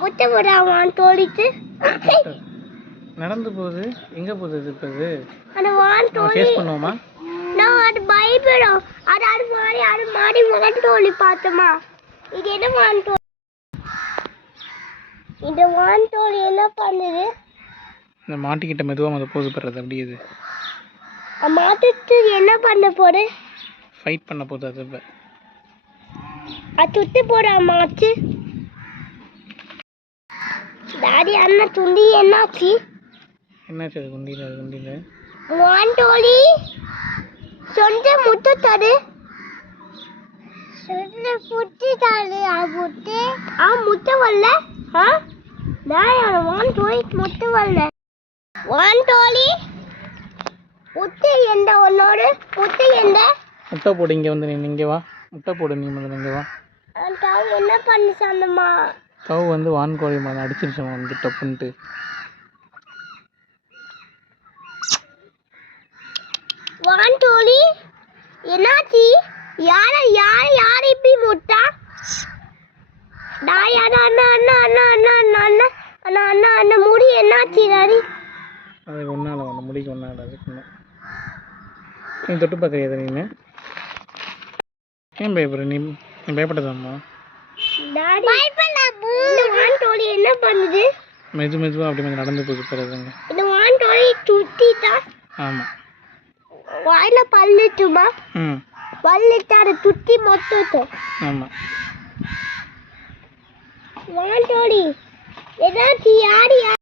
முட்டை போடாம தோழிச்சு நடந்து போகுது. எங்க போகுது இது? இப்போ இது அந்த வான் தோழி சேஸ் பண்ணுவோமா? நான் அது பயப்படும். அது மாடி வான் தோழி பார்த்தோமா? இது என்ன வான் தோழி? இந்த வான் தோழி என்ன பண்ணுது? இந்த மாட்டிக்கிட்ட மெதுவாக அதை போது பெறது அப்படி இது மாட்டுக்கு என்ன பண்ண போது? ஃபைட் பண்ண போகுது. அது இப்போ அது சுத்து போட மாச்சு. டாடி அண்ணா துண்டி என்னாச்சு? என்னாச்சு அது குண்டியில்? அது குண்டியில் வான் தோழி சொந்த முட்டை தரு. சொந்த புட்டி தரு. முட்டை வரல. வான் தோழி முட்டை வரல. வான் தோழி முட்டை எந்த உன்னோட முட்டை எந்த? முட்டை போடு. இங்கே வந்து நீ இங்கே வா. முட்டை போடு. நீ முதல்ல இங்கே வா. என்ன பண்ணி சொன்னமா? தவு வந்து வான்கோழி மேலே அடிச்சிருச்சோம் வந்து டப்புன்ட்டு. வான் தோழி என்னாச்சு? யார் இப்படி முட்டா? டாடி அண்ணா அண்ணா அண்ணா அண்ணா அண்ணா அண்ணா அண்ணா அண்ணா அண்ணா அண்ணா முடி என்னாச்சு டாடி? அது ஒன்றால் ஒன்று முடிக்க ஒன்றால் அதுக்கு நீ தொட்டு பார்க்குறியா? நீ ஏன் பயப்படுற? நீ நீ பயப்பட்டதாம்மா? டாடி இந்த வான் தோழி என்ன பண்ணுது? மெதுவாக அப்படி கொஞ்சம் நடந்து போகுது பிறகுங்க. இந்த வான் தோழி சுத்திட்டா? ஆமாம். வாயில பல்லுட்டுமா? பல்லுட்டு அதை சுத்தி மொத்தம். ஆமாம். வான் தோழி ஏதாச்சும் யார்